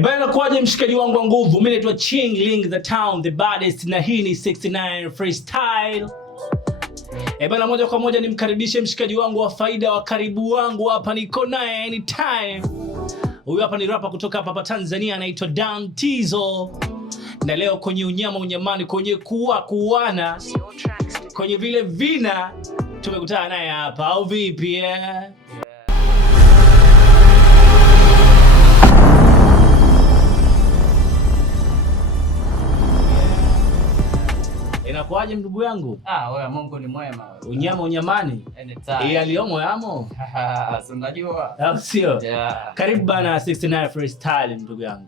Bana kwaje mshikaji wangu wa nguvu, mimi naitwa Chingling the town the baddest na hii ni 69 freestyle. Bana moja kwa moja nimkaribishe mshikaji wangu wa faida wa karibu wangu hapa, niko naye anytime. Huyu hapa ni rapper kutoka hapa Tanzania anaitwa Dantizo. Na leo kwenye unyamani, kwenye kuana, kwenye vile vina tumekutana naye hapa, au vipi Inakuaje ndugu yangu? Wewe Mungu ni mwema wewe. Unyamani? Anytime. Aliyomo yamo? Si unajua. Sio. Karibu bana 69 freestyle ndugu yangu.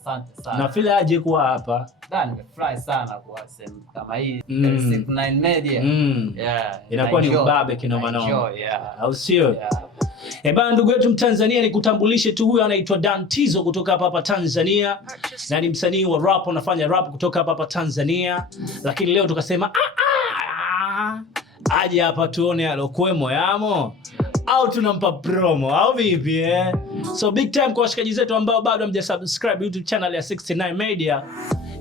Asante sana. Na feel aje kuwa hapa? Nimefurahi sana kwa sehemu kama hii 69 Media. Inakuwa ni ubabe kinoma noma. Au sio? Bana ndugu yetu Mtanzania, nikutambulishe tu, huyu anaitwa Dantizo kutoka hapa Tanzania na ni msanii wa rap, anafanya rap kutoka hapa Tanzania, lakini leo tukasema aje hapa tuone alokuwemo yamo au tunampa promo au vipi So big time kwa washikaji zetu ambao bado hamjasubscribe YouTube channel ya 69 Media,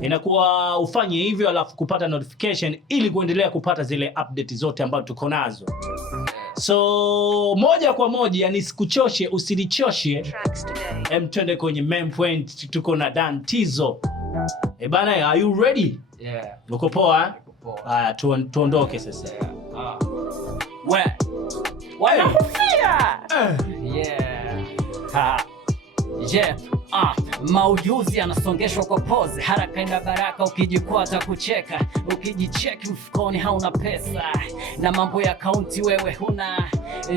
inakuwa ufanye hivyo alafu kupata notification ili kuendelea kupata zile update zote ambazo tuko nazo. So moja kwa moja, yani sikuchoshe usinichoshe, twende kwenye main point. Tuko na Dantizo. Bana, are you ready? Uko poa? Haya, tuondoke sasa. Maujuzi anasongeshwa kwa pose, haraka ina baraka, ukijikwata kucheka, ukijicheki mfukoni hauna pesa, na mambo ya kaunti wewe huna,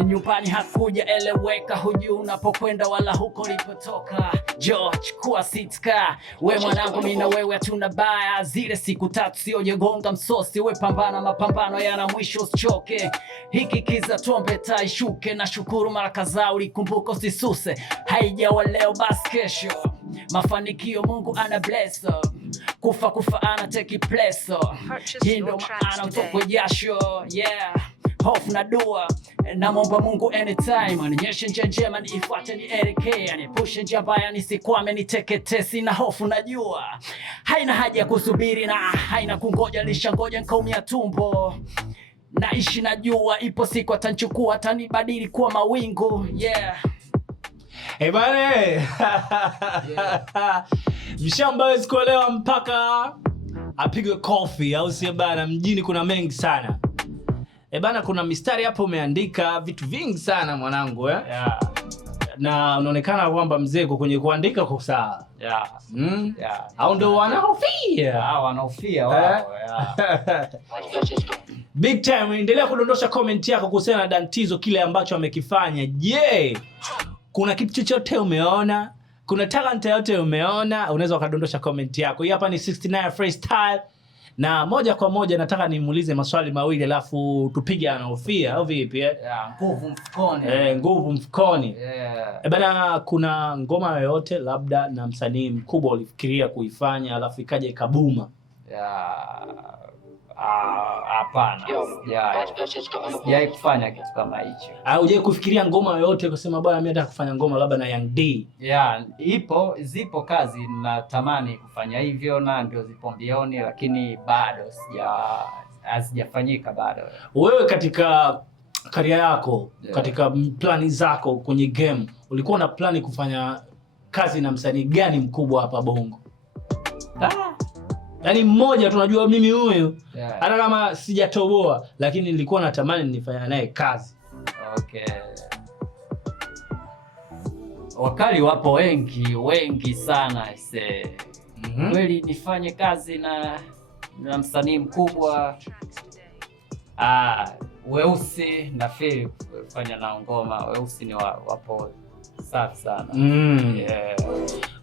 nyumbani hakuja eleweka, hujui unapokwenda wala huko lipotoka. George kuwa sitka, we mwanangu mimi na wewe hatuna baya, zile siku tatu siojegonga msosi, we pambana, mapambano yana mwisho usichoke, hiki kiza tuombe taishuke, na shukuru mara kadhaa ulikumbuka usisuse, haijawa leo basi kesho, mafanikio Mungu ana bless, kufa ana take place, hii ndo maana utokwe jasho, hofu na dua, na momba Mungu anytime, anionyeshe njia njema niifuate nielekee, anipushe njia mbaya nisikwame niteketee, sina hofu najua, haina haja ya kusubiri na haina kungoja, lishangoja nikaumia tumbo, naishi najua ipo siku atanchukua, atanibadili kuwa mawingu bane mshamba hawezi kuelewa mpaka apigwe coffee, au sio bana? Mjini kuna mengi sana bana, kuna mistari hapo umeandika vitu vingi sana mwanangu na unaonekana kwamba mzee kwenye kuandika kwa sawa au ndio wanaofia wao Big time. Endelea kudondosha comment yako kuhusiana na Dantizo, kile ambacho amekifanya. Kuna kitu chochote umeona? Kuna talent yote umeona? Unaweza ukadondosha comment yako. Hii hapa ni 69 freestyle, na moja kwa moja nataka nimuulize maswali mawili alafu tupige anaofia au vipi nguvu mfukoni. Nguvu mfukoni. Bana, kuna ngoma yoyote labda na msanii mkubwa ulifikiria kuifanya alafu ikaje kabuma? Hapana, sijai kufanya kitu kama hicho. Hujai kufikiria ngoma yoyote kusema bwana mimi nataka kufanya ngoma labda na Young D? Zipo kazi natamani kufanya hivyo na ndio zipo mbioni, lakini bado hazijafanyika bado. Wewe katika career yako, katika plani zako kwenye game, ulikuwa na plani kufanya kazi na msanii gani mkubwa hapa Bongo? Yaani mmoja tunajua mimi huyu hata kama sijatoboa, lakini nilikuwa natamani nifanye naye kazi. Wakali wapo wengi sana kweli nifanye kazi na msanii mkubwa. Weusi na feel kufanya na ngoma, Weusi ni wapo safi sana. Kwa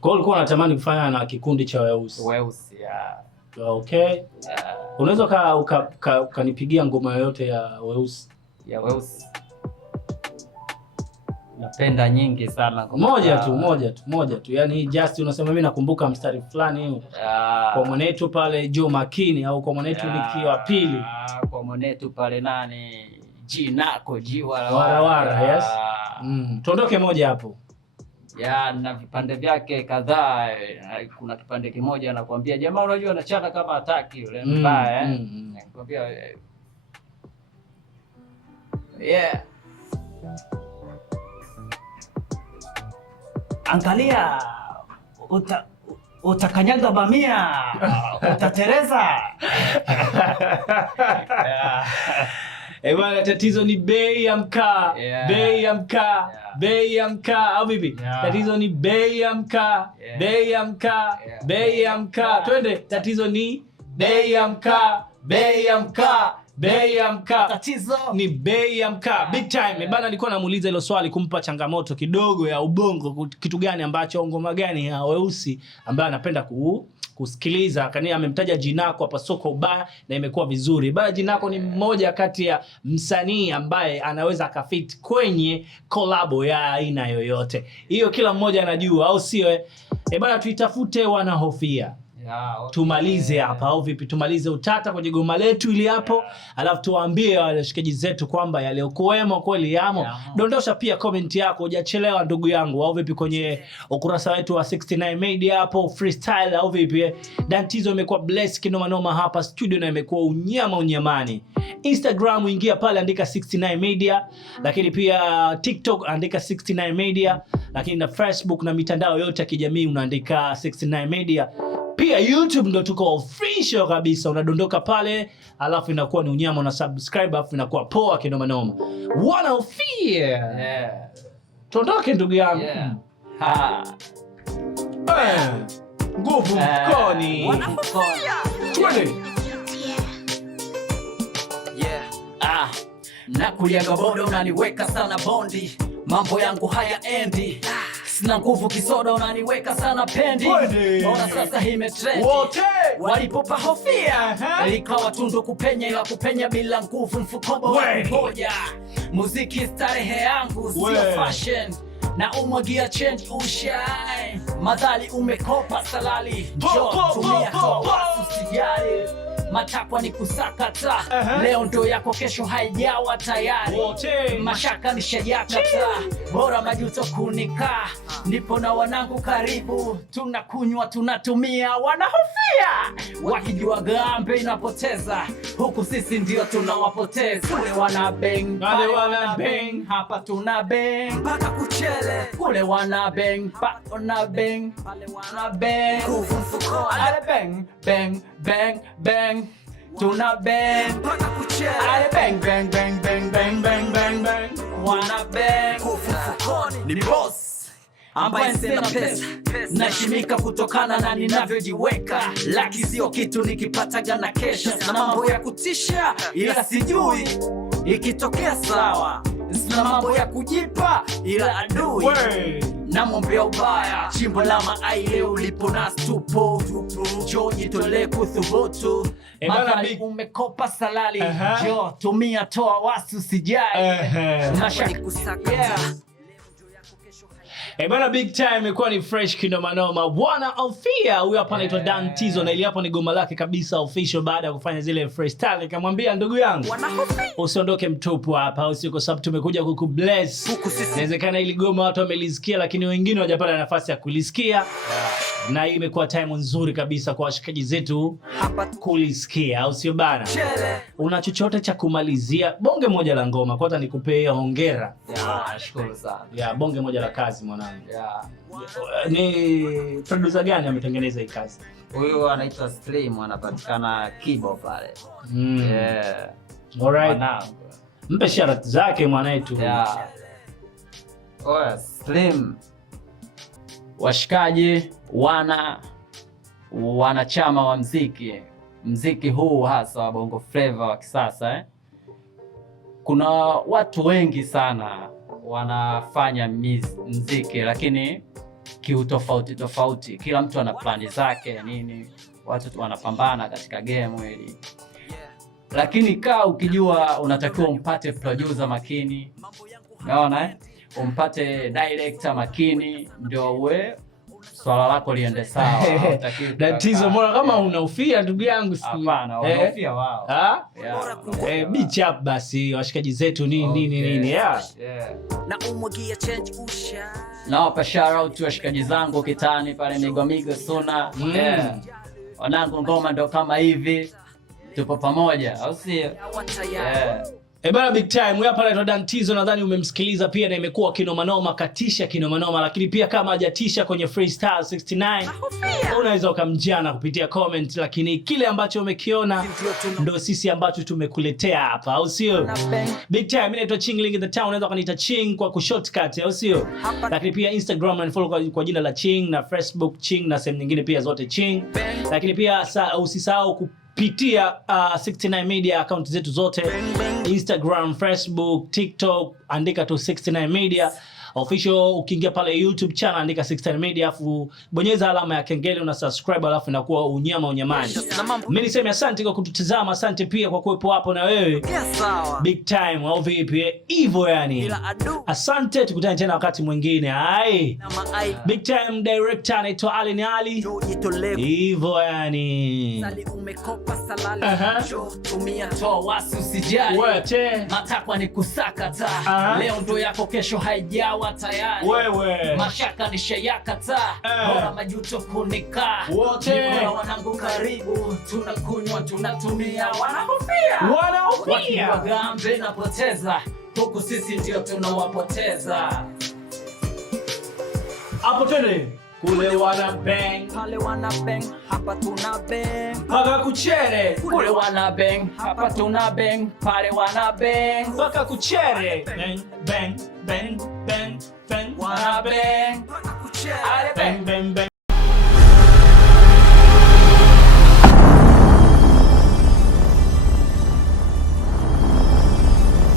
hiyo ulikuwa unatamani kufanya na kikundi cha Weusi? Unaweza ukanipigia ngoma yoyote ya Weusi? Napenda nyingi sana. Moja tu. Yaani just unasema mimi nakumbuka mstari fulani kwa mwanetu pale Joe Makini, au kwa mwanetu nikiwa pili. Kwa mwanetu pale nani? Jinako jiwa Warawara, yes. Tuondoke moja hapo. Ya, na vipande vyake kadhaa. Kuna kipande kimoja anakuambia jamaa, unajua anachana kama hataki yule mbaya anakuambia yeah, angalia utakanyaga bamia utatereza. Bwana, tatizo ni bei ya mkaa. Bei ya mkaa. Bei ya mkaa au vipi? Tatizo ni bei ya mkaa. Bei ya mkaa. Bei ya mkaa. Twende, tatizo ni bei ya mkaa. Bei ya mkaa. Bei ya mkaa. Tatizo ni bei ya mkaa. Big time. Bana, nilikuwa namuuliza hilo swali kumpa changamoto kidogo ya ubongo, kitu gani ambacho, ngoma gani ya weusi ambaye anapenda kusikiliza. Kani amemtaja Jinako hapa soko ubaya na imekuwa vizuri. Bana, Jinako ni mmoja kati ya msanii ambaye anaweza akafit kwenye collab ya aina yoyote. Hiyo kila mmoja anajua, au sio? Bana, tuitafute Wanahofia. Tumalize hapa au vipi? Tumalize utata kwenye goma letu ili hapo, alafu tuwaambie wale shikaji zetu kwamba yaliokuwemo kweli yamo. Dondosha pia comment yako, hujachelewa ndugu yangu, au vipi, kwenye ukurasa wetu wa 69 Media hapo freestyle, au vipi? Dantizo imekuwa bless kinoma noma hapa studio na imekuwa unyamani. Instagram ingia pale, andika 69 Media, lakini pia TikTok andika 69 Media, lakini na Facebook na mitandao yote ya kijamii unaandika 69 Media. Pia YouTube ndo tuko official kabisa, unadondoka pale alafu inakuwa ni unyama, una subscribe alafu inakuwa poa kinoma noma. Wanahofia. Tuondoke ndugu yangu. Nguvu mfukoni. Wanahofia. Twende. Na kuliaga bodo unaniweka sana bondi, mambo yangu hayaendi, sina nguvu kisoda unaniweka sana pendi. Ona sasa imetrend walipopa hofia, ikawa tundu kupenya, ila kupenya bila nguvu mfuko moja. Muziki starehe yangu sio fashion, na umwagia change ushine, madhali umekopa salali, njoo tumia hawa usijali. Matakwa ni kusakata, leo ndo yako, kesho haijawa tayari. Mashaka ni shayakata, bora majuto kunika. Nipo na wanangu karibu, tunakunywa tunatumia. Wanahofia wakijua gambe inapoteza, huku sisi ndio tunawapoteza. Kule wana bang, pale wana bang, hapa tuna bang mpaka kuchele. Kule wana bang, wana bang, pale wana bang, nguvu mfukoni. Ale bang bang bang bang, tuna bang mpaka kuchele. Ale bang bang bang bang bang bang bang bang, wana bang, nguvu mfukoni. Ni boss ambaye sina pesa, nashimika kutokana na ninavyojiweka. Laki sio kitu nikipataga na kesha, na mambo ya kutisha ila sijui ikitokea sawa. Sina mambo ya kujipa ila adui namwombea ubaya. Chimbo la maaile ulipo na stupo, jo jitolee kuthubutu. Madhali umekopa salali, jo tumia toa wasu sijai. Mashaki kusakata. Bana, big time imekuwa ni fresh kinoma noma. Wanahofia huyu hapa anaitwa Dantizo, na ili hapo ni goma lake kabisa official. Baada ya kufanya zile freestyle nikamwambia ndugu yangu, usiondoke mtupu hapa, usiko sababu tumekuja kukubless. Inawezekana ili goma watu wamelisikia, lakini wengine hawajapata nafasi ya kulisikia. Na hii imekuwa time nzuri kabisa kwa washikaji zetu hapa kulisikia, au sio bana? Una chochote cha kumalizia? Bonge moja la ngoma kwanza nikupe hongera. Nashukuru sana. Bonge moja la kazi mwanangu. Ni producer gani ametengeneza hii kazi? Huyu anaitwa Slim, anapatikana Kibo pale. Alright. Mpe shout zake mwanetu. Oya Slim. Washikaji, wanachama wa mziki huu hasa wa Bongo Flava wa kisasa kuna watu wengi sana wanafanya mziki, lakini kiutofauti. Kila mtu ana plani zake nini, watu wanapambana katika game hili. Lakini kaa ukijua unatakiwa umpate producer makini, unaona umpate director makini, ndio uwe swala lako liende sawa. Tatizo mbona kama unaufia ndugu yangu siku. Hapana, wanaufia wao. Beach up basi washikaji zetu nini. Yeah. Na umwagia change usha. Nawapa shout out washikaji zangu kitani pale Migomigo Suna. Wanangu ngoma ndo kama hivi. Tupo pamoja, au sio? Bana big time. Huyu hapa anaitwa Dantizo, nadhani umemsikiliza pia na imekuwa kinoma noma, katisha kinoma noma, lakini pia kama hajatisha kwenye Freestyle 69 unaweza ukamjana kupitia comment, lakini kile ambacho umekiona ndo sisi ambacho tumekuletea hapa, au sio? Big time. Mimi naitwa Chingling in the town, unaweza kuniita Ching kwa kushortcut, au sio? Lakini pia Instagram na follow kwa jina la Ching, na Facebook Ching, na sehemu nyingine pia zote Ching. Lakini pia usisahau kupitia 69 Media account zetu zote, Instagram, Facebook, TikTok, andika tu 69 Media official. Ukiingia pale YouTube channel andika 69 Media, afu bonyeza alama ya kengele, una subscribe, alafu inakuwa unyamani. Mimi niseme asante kwa kututazama, asante pia kwa kuwepo hapo na wewe. Big time, au vipi? Hivyo yani. Asante, tukutane tena wakati mwingine. Hai. Big time director anaitwa Ali Ali. Hivyo yani. Umekopa salali. Tumia toa wasi usijali. Matakwa ni kusakata. Leo ndo yako, kesho haijawa tayari. Wewe mashaka ni shayakata. Bora majuto kunika. Wote wanangu karibu, tunakunywa tunatumia, wanaofia wagambe na poteza, huku sisi ndio tunawapoteza. Hapo tene kule wana bang, pale wana bang, hapa tuna bang. Paka kuchere kule wana bang, hapa tuna bang, pale wana bang. Paka kuchere bang bang bang bang bang, wana bang, Paka kuchere bang bang bang.